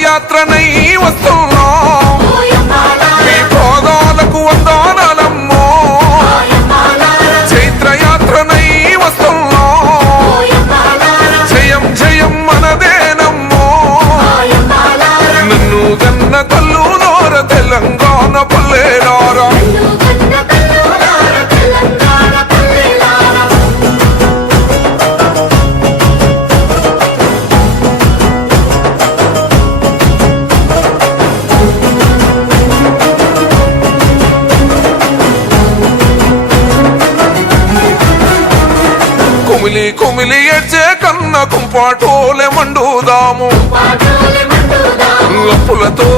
పాదయాత్రనై వస్తున్నాం మీ పాదాలకు వందనాలమ్మో చైత్రయాత్రనై వస్తున్నాం జయం జయం మనదేనమ్మో నన్ను గన్న తల్లులోర తెలంగాణ పల్లెలారా కుమిలి కుమిలి ఏడ్చే కన్న కుంపాటోలే మండుదాము అప్పులతో